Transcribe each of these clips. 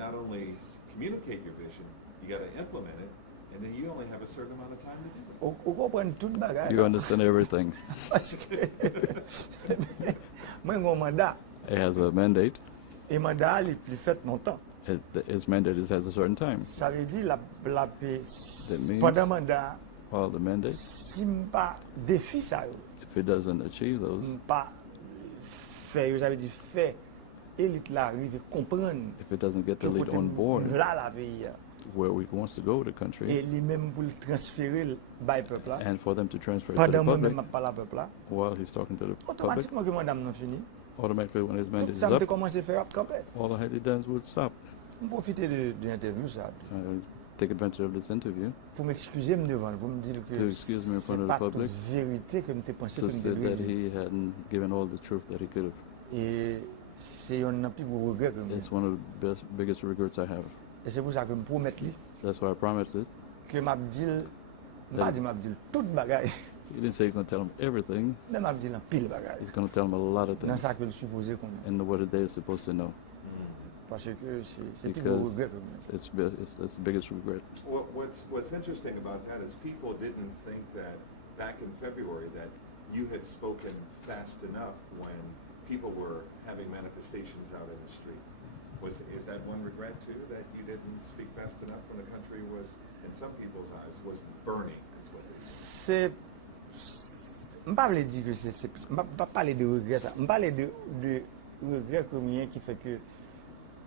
not only communicate your vision, you got to implement it, and then you only have a certain amount of time to do it. Ou kompren tout bagay. You understand everything. Parce que mwen gon mandat. He has a mandate. Et mandat li pli fet non tan. His mandate has a certain time. Ça veut dire la paix means- pendant mandat. While the mandate, Si m'pa défi ça yo, if he doesn't achieve those, m'pa fait, ça veut dire fait élite là arrive comprendre if he doesn't get the que lead côté on board là la pays where he wants to go with the et country, lui même pour le transférer by peuple là. and for them to transfer it to Pendant the moi public même m'a parler peuple là, while he's talking to the public, automatiquement que madame non fini. automatically when his Tout mandate is ça me up, commencé à faire camper. all the he does would stop. Je profiter de l'interview ça Take advantage of this interview pour m'excuser me devant, pour me dire To que excuse me in front c'est of the pas toute public. vérité que me t'ai pensé que to me say devais that dire. he hadn't given all the truth that he could have. Et c'est un plus gros regret que It's one of the biggest regrets I have. et c'est pour ça que me promettre lui That's why I promised it. que m'a dit m'a dit toute bagaille. He didn't say he's going to tell him everything. Mais m'a dit en pile bagaille. He's going to tell him a lot of Dans things ça que le supposé qu'on and what they're supposed to know. parce que c'est plus gros Because regret que moi. it's the biggest regret. What's interesting about that is people didn't think that back in February that you had spoken fast enough when people were having manifestations out in the streets. Is that one regret too, that you didn't speak fast enough when the country was, in some people's eyes, was burning? Is what they said. C'est m'pas vle dire que c'est m'pas parler de regret ça. M'pas parler de regret comme qui fait que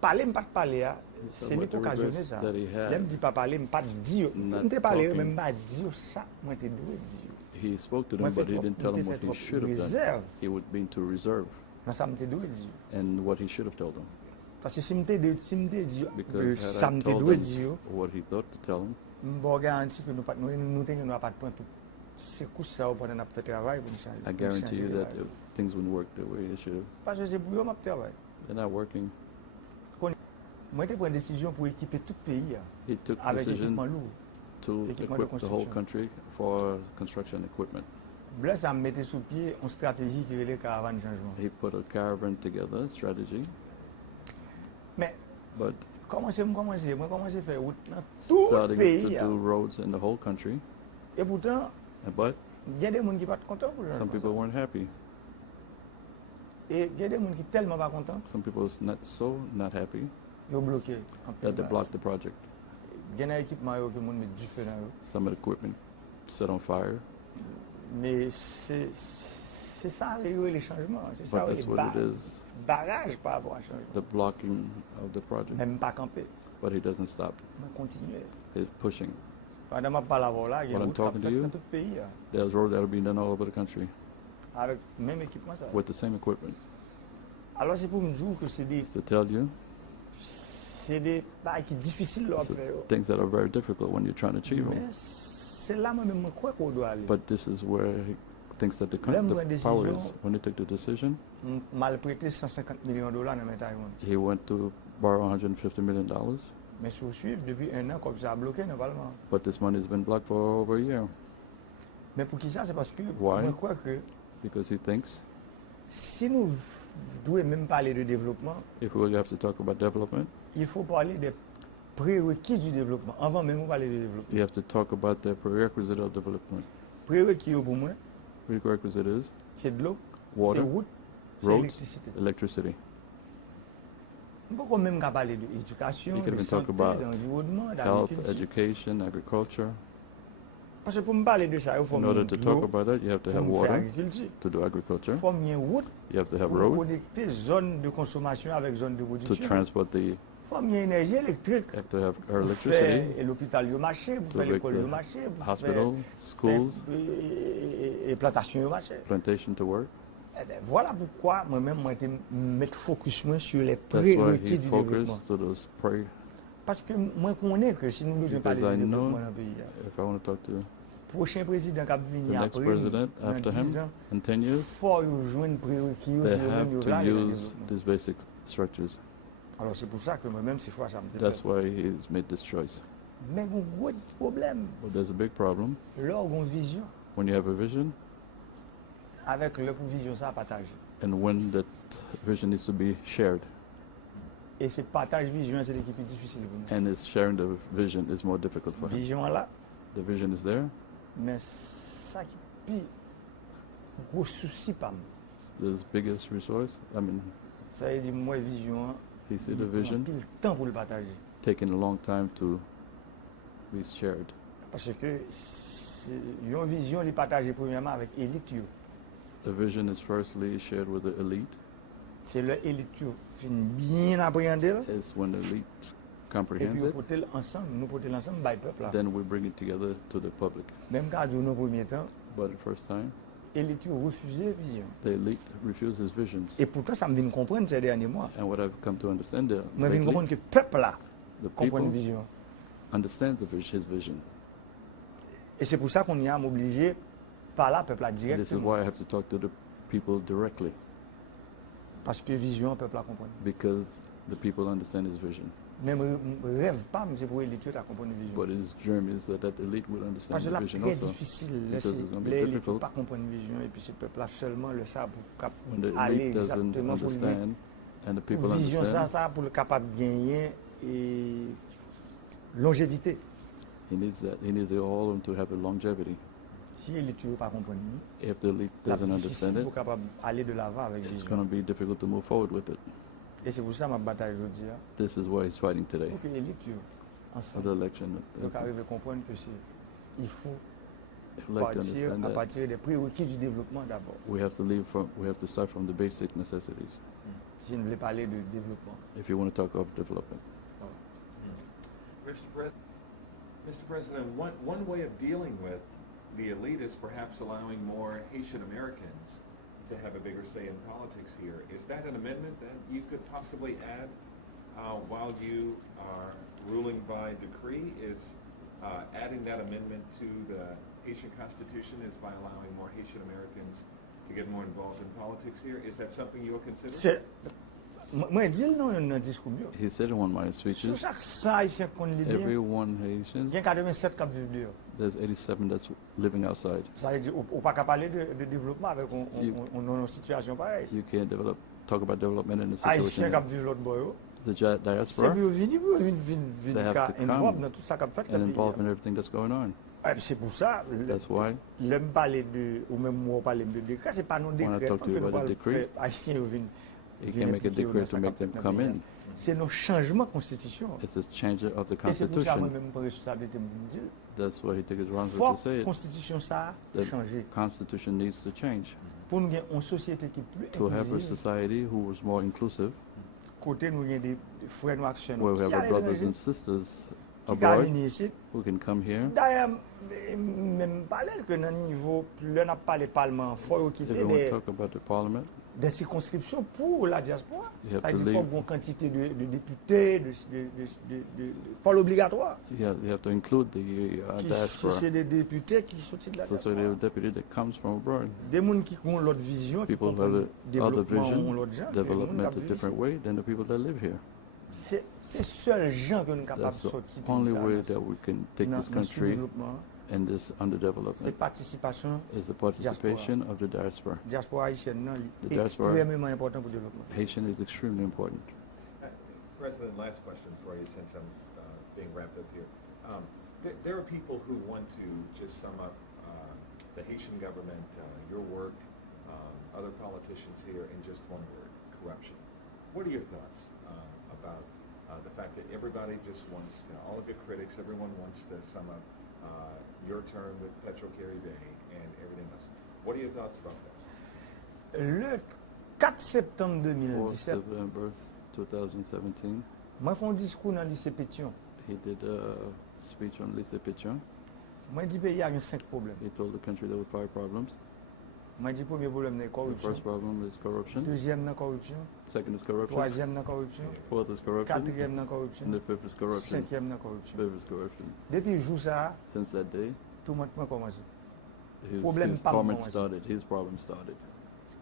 parler m'pas parler c'est lui qui occasionné ça. That he had. L'aime dit pas parler m'pas dire. Not M'te parler talking. même pas dire ça, moi te dois dire. He spoke to Moi them, fait but he trop- didn't tell them m'te what fait he trop should have done. réserve. He would mean to reserve Dans ça m'te dois dire. and what he should have told them. Parce que si m'te dit Because ça had I m'te told dois them dire, what he thought to tell them, m'bo garanti que nous pas nous tenons pas de point tout c'est coup ça pendant n'a fait travail pour nous changer. I guarantee you that things wouldn't work the way they should have. Parce que c'est pour eux m'a travail. They're not working. Moi j'ai pris une décision pour équiper tout le pays He took avec decision équipement lourd. to Équipement de equip the whole construction. country for construction equipment. Là, ça me mettait sous pied une stratégie qui est les caravanes changement. He put a caravan together strategy, Mais but moi commencer à faire route dans tout le starting to pays. do roads in the whole country. Et pourtant, But il y a des gens qui ne sont pas contents pour le some people weren't happy. Et il y a des gens qui ne sont tellement pas contents, Some people was not happy ils ont bloqué. en that they pile. blocked the project. Il y a des équipements qui ont mis du feu dans eux. Some of the equipment set on fire. Mais c'est ça les changements. C'est ça But les that's what it is, barrages par rapport à changement. the blocking of the project. Même pas camper. But he doesn't stop. Mais continuer. He's pushing. Pendant ma parole là, il y a While I'm route qui a talking to fait you, dans tout le pays. There's roads that are being done all over the country Avec le même équipement ça. with the same equipment. Alors c'est pour me dire que c'est des It's to tell you bails qui difficiles à it's faire. things that are very difficult when you're trying to achieve Mais them. c'est là moi-même je crois qu'on doit aller. But this is where he thinks that the L'homme power prend is. décision. When he took the decision, Mal prêté 150 millions de dollars dans Taïwan. he went to borrow $150 million. Mais si vous suivez depuis un an comme ça a bloqué dans le Parlement. But this money has been blocked for over a year Mais pour qui ça c'est parce que Why? je crois que because he thinks si nous devons même parler de développement, if we have to talk about development, il faut parler des prérequis du développement avant même de parler de développement. you have to talk about the prerequisite of development. Prérequis pour moi, Prerequisite is c'est de l'eau, c'est water, route, c'est roads, électricité. electricity. On peut quand même parler de l'éducation, You can de even talk santé, about d'environnement, Health, d'agriculture. education, agriculture. Parce que pour me parler de ça, il faut In order me to dire talk about that, you have to have pour me faire water agriculture. to do agriculture. Il faut une route You have to have pour road connecter zone de consommation avec zone de to production. transport the. Il faut une énergie électrique. You have to have Pour electricity, faire l'hôpital au marché, pour to faire make l'école au the marché, pour hospital, schools, et plantation au marché. plantation to work. Eh bien, voilà pourquoi moi-même, moi, je mettre focus moi sur les That's why prérequis he du développement. focused to those pre. Parce que moi, je connais que si nous devons parler Because de I développement know dans le pays, if I want to talk to le prochain président qui va the venir next après, president dans after 10 him ans, in 10 years, il faut joindre prérequis they aussi, have même to là, le use développement. these basic structures. Alors c'est pour ça que moi-même, ces fois, ça me fait That's peur. why he's made this choice. Mais il y a un gros problème. But there's a big problem Là, on a une vision when you have a vision avec leur vision ça à partager. and when that vision needs to be shared. Et c'est partage vision, c'est l'équipe difficile pour nous. And it's sharing the vision is more difficult for him. Vision là, The vision is there. mais ça qui pire gros souci pas moi. The biggest resource. I mean, Ça veut dire moi vision, he see il the prend vision pile temps pour le partager. taking a long time to be shared. Parce que une vision il partagé premièrement avec élite yo. The vision is firstly shared with the elite. C'est le élite yo fin bien appréhender It's when the elite et comprehends puis on it, porter ensemble, nous porter ensemble by peuple là. then we bring it together to the public. Même quand nous premier temps, But the first time, élite yo refusé vision. the elite refuses visions. Et pourtant ça me vient comprendre ces derniers mois. And what I've come to understand there, Moi viens lately, comprendre que peuple là the comprend une people vision. understands his vision. Et c'est pour ça qu'on y a obligé par là peuple là And this is directement. why I have to talk to the people directly, Parce que vision peuple là comprend. because the people understand his vision. Même rêve pas, mais c'est pour élite yo ta comprendre une vision. But his dream is that the elite will understand Parce que the là, vision très also. difficile, Because it's gonna be les élites ne difficult. pas comprendre une vision, et puis ce peuple-là seulement le savent pour When the aller elite doesn't exactement pour le understand and the people vision, understand, ça pour le capable de gagner et longévité. he needs that. He needs it all to have a longevity. Si l'élite ne pas comprendre, If the elite c'est doesn't difficile understand it, pour capable aller de l'avant avec it's vision. going to be difficult to move forward with it. Et c'est pour ça ma bataille aujourd'hui, This is why he's fighting today pour que l'élite for the ensemble, election. donc arrive à comprendre que il faut I'd like to partir understand à that partir des prérequis du développement d'abord. we have to start from the basic necessities Si on veut parler de développement. if you want to talk of development. Mr. President, one way of dealing with the elite is perhaps allowing more Haitian Americans to have a bigger say in politics here. Is that an amendment that you could possibly add while you are ruling by decree? Is adding that amendment to the Haitian Constitution is by allowing more Haitian Americans to get more involved in politics here? Is that something you'll consider? C'est moi dis non un discours mieux. He said in one of my Sur speeches, chaque ça haïtien qu'on lit bien, everyone Haitian, il y a 87 qui vivent dehors. there's 87 that's living outside. Ça veut dire on pas qu'à parler de développement avec une situation pareille. You can't talk about development in a Haïtien situation. qui vivent l'autre bout. The C'est diaspora pour venir They have to come involved dans tout ça qu'a fait and le involved in pays. everything that's going on. C'est pour ça That's why le me parler de ou même moi parler de décret, c'est pas non décret talk to you about the decree, haïtien viennent you can make a decree to make them come in. C'est nos changements de constitution. It's a change of the Et c'est pour ça constitution. moi-même pour responsabilité me dire That's why he took his faut responsibility to say que it. constitution ça The changer constitution needs to change pour nous avoir une société qui est plus to have a inclusive. society who is more inclusive, Côté nous avons des frères nous actionnent where we have qui our à brothers l'étranger, and sisters qui abroad gagnent ici. who can come here. D'ailleurs, même parler que dans le niveau, là, on a parlé parlement, il faut If quitter you want to talk about the parliament, des circonscriptions pour la diaspora. you have to C'est-à-dire qu'il faut leave. une quantité de députés, faut l'obligatoire. You have to include the diaspora. C'est des députés qui sont de la So the diaspora. deputy that comes from abroad, Des gens qui ont l'autre vision, qui people who comprennent have le a other développement, vision, ont l'autre genre. development a different way than the people that live here. C'est seul gens que nous sommes capables That's de the sortir only way that we can take this country sous-développement. and this C'est underdevelopment participation. is the participation of the diaspora. Diaspora haïtienne, non, The est diaspora- extrêmement important pour le développement. Haitian is extremely important. President, last question for you since I'm being wrapped up here. There are people who want to just sum up the Haitian government, your work, other politicians here in just one word, corruption. What are your thoughts about the fact that everybody just wants, all of your critics, everyone wants to sum up your term with Petro-Caribbean and everything else. What are your thoughts about that? Le 4 septembre 4 2017, September 2017, moi j'ai fait un discours dans le lycée Pétion. he did a speech on Lycée Pétion. Moi j'ai dit pays a 5 problèmes. He told the country there were 5 problems. Moi j'ai dit premier problème c'est la The corruption. first problem is corruption. Deuxième la corruption. Second is corruption. Troisième la corruption. Fourth is corruption. Quatrième la corruption. And the fifth is corruption. Cinquième la corruption. Fifth is corruption. Depuis le jour ça, Since that day, tout le monde a commencé. his Problème pas torment commencé. started. His problem started.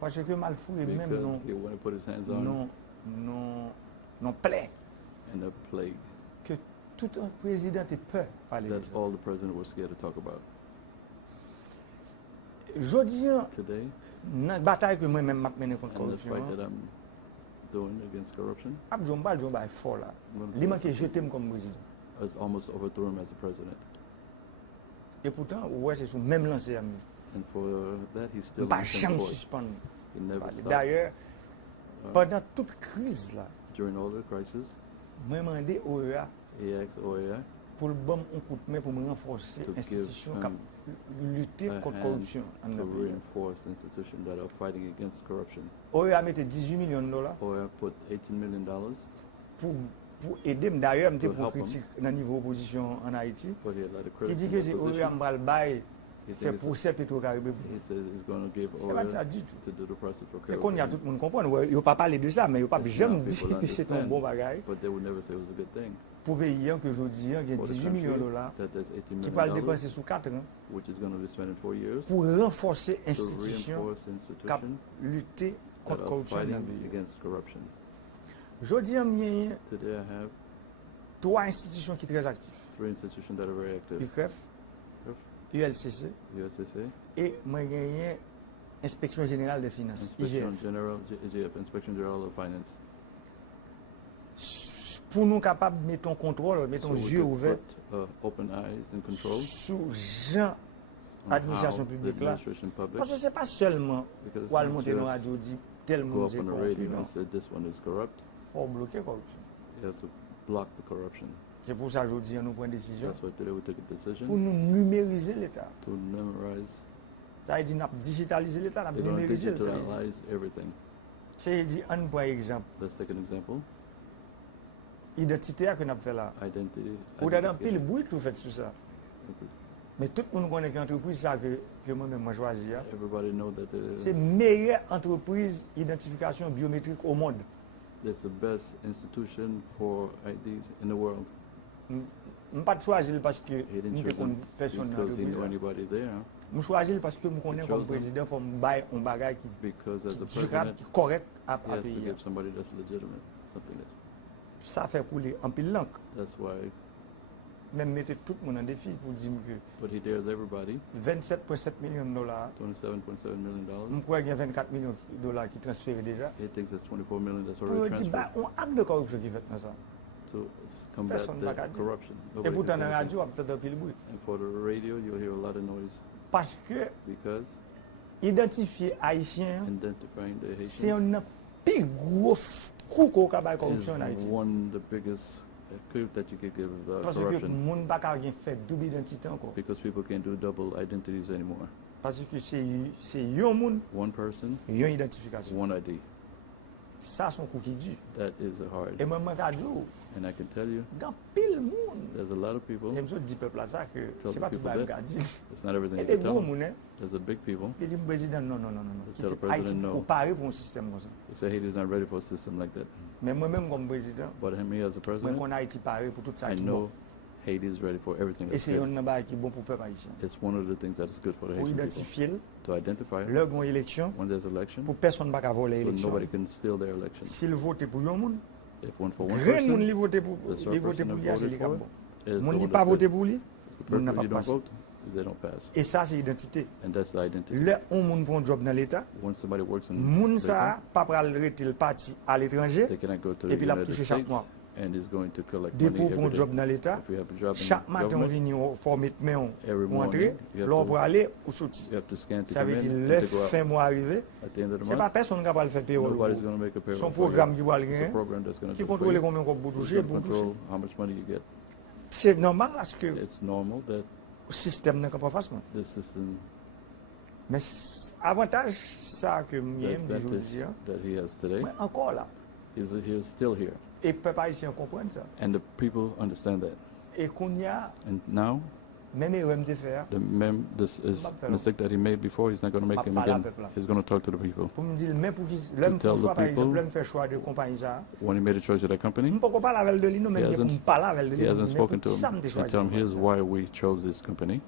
Parce que Malfoy même Because non he wanted to put his hands on non plaît and a plague. que tout un président ait peur de parler de That's ça. all the president was scared to talk about. Jodi, Today, dans la bataille que moi-même m'a menée contre la and the corruption, fight that I'm doing against corruption ap jom bal jom bay fort là. Well, Li manke jeter comme président. has almost overthrew him as a president. Et pourtant, ouais, c'est sous même lancé à moi. And for that, he's still Pas in jamais court. suspendre. He never stopped. D'ailleurs, pendant toute crise là, During all the crisis, moi demandé OEA he asked OAI pour le bon un coup de main pour me renforcer to give l'institution him qui lutter a contre hand corruption en to notre pays. reinforce institutions that are fighting against corruption. OEA mette 18 millions de dollars OAI put $18 million, pour aider. D'ailleurs, je To pour help him. critique dans le niveau opposition en Haïti. but he had a lot of Qui dit critics que in c'est that OEA position. m'bral bail He fait thinks procès Petro-Caribé. He says he's going to give C'est pas ça OAI du tout. to do the process for C'est qu'on y a corruption. tout le monde comprendre. Ouais, il ne pas parler de ça, mais il ne pas It's jamais not, dire people que c'est un understand, bon bagage. But they would never say it was a good thing. Pour pays que je dis, il y a For the 18 country, millions de dollars that there's $18 qui va le million, dépenser sous 4 ans which is going to be spent in 4 years pour renforcer to l'institution reinforce qui institutions lutter that contre la are corruption. fighting against corruption. Je dis, il y a Today I have 3 institutions qui sont très actives. 3 institutions that are very active. UCREF, ULCC USSA, et moi, il y a Inspection Générale des Finances, Inspection IGF. General, IGF, Inspection General of Finance. Pour nous capables de mettre en contrôle, mettre So les we yeux could ouverts put, open eyes and control sur gens on administration how the publique là. administration public Parce que ce n'est pas seulement because it's pour aller not monter dans la just radio dit tel go monde up est on the corrompu. radio Non, and say this one is corrupt. il faut bloquer la corruption. You have to block the corruption. C'est pour ça que je dis nous prenons une décision That's why today we took a pour decision nous numériser l'État. to memorize. Ça veut dire nous digitaliser l'État, nous We're going to numériser l'État. digitalize everything. C'est dit un point exemple. Let's take an example. Identité que nous avons fait là. Identity. Ou dans pile bruit tout fait sur ça. Mais tout le monde connaît qu'entreprise ça que moi-même moi choisi. Everybody know that C'est la meilleure entreprise d'identification biométrique au monde. it's the best institution for IDs in the world. Je ne pas choisir parce que He didn't nous choose connaissons them personne dans because he knew l'entreprise. anybody there. Je choisis parce que je connais comme chose them. président faut me bailler un bagage Because as a qui durable, president, qui correct à he has to payer. give somebody that's legitimate something that's. Ça fait couler en pile l'encre. That's why. Même mettre tout le monde en défi pour dire que But he dares everybody. 27,7 millions de dollars, $27.7 million. je crois qu'il y a 24 millions de dollars qui transférés déjà. He thinks there's 24 million that's Pour already dire, bah, transferred on acte de corruption qui fait dans ça. to combat Personne n'a qu'à the dire. corruption. Et Nobody pourtant, can dans say la anything. radio, on a peut-être un pile bruit. And for the radio, you'll hear a lot of noise Parce que because identifier Haïtien, identifying the c'est Haitians un plus gros coup qu'on a is corruption en Haïti. one of the biggest coup that you could give Parce que le corruption monde n'a pas fait double identité encore. because people can't do double identities anymore. Parce que c'est un monde, One person, une identification. one ID. Ça, c'est un coup qui dure. That is hard. Et moi, je dis, And I can tell you, dans pile monde, there's a lot of people. et je dis peuple à ça que Tell c'est the pas tout people le monde that. qui dit. It's not everything Et you des can gros tell. monde, hein, There's the big people. qui disent président non. Tell the Quitte Haïti president no. pour parer pour un système comme ça. They say Haiti's not ready for a system like that. Mais moi-même comme président, But me as a moi president, qu'on Haïti parer pour tout ça I qui know bon. Haiti is ready for everything Et that's c'est good. un bagage qui est bon pour le peuple haïtien. It's one of the things that is good for the Pour Haitian people. identifier To identify leur grand élection, when there's election, pour personne ne va voler so l'élection. nobody can steal their election. S'il vote pour un monde, If one for one grand monde person qui vote pour the lui, vote person pour that lui, c'est voted lui qui for bon. is the Monde one qui pas that's voté good. pour lui, The monde n'a person pas you don't passé. vote, they don't pass. Et ça, c'est l'identité. And that's the identity. Là, on monde pour un job dans l'État, When somebody works in monde the ça, pas pour aller rester le parti à l'étranger, they cannot go to et the puis il a United touché chaque States mois. and is going to collect Dépôt money pour un every job day. dans l'État, If you have a job in chaque matin, on government, vient au format de main, every on entre, morning you have l'on to- pour aller ou sortir. you have to scan to Ça come veut in dire, and le to go out. fin mois arrivé, At the end of the c'est pas month, personne qui va le faire payer. nobody's going to make a payroll Son for you. programme qui va le It's a gagner, program that's going to qui do it for contrôle you. combien on peut It's toucher, going to pour toucher. control how much money you get. C'est normal parce que le It's normal that système n'est pas facile. this system Mais avantage ça que j'aime that aujourd'hui, that he has today mais encore là, is still here, et le peuple haïtien comprend ça. and the people understand that. Et qu'on y a, And now, même erreur de faire, this is Pas faire. mistake that he made before. He's not going to make Pas him parler again. à peuple là. He's going to talk to the people. pour me dire, même pour qu'ils, l'homme fait tell the choix, par people- exemple, l'homme fait choix de compagnie ça, When he made a choice with that je company, ne peux pas parler avec de lui, non, même He pour hasn't- me parler avec de he lui, hasn't mais spoken pour to qui ça him me and choisi tell him compagnie here's ça. why we chose this company.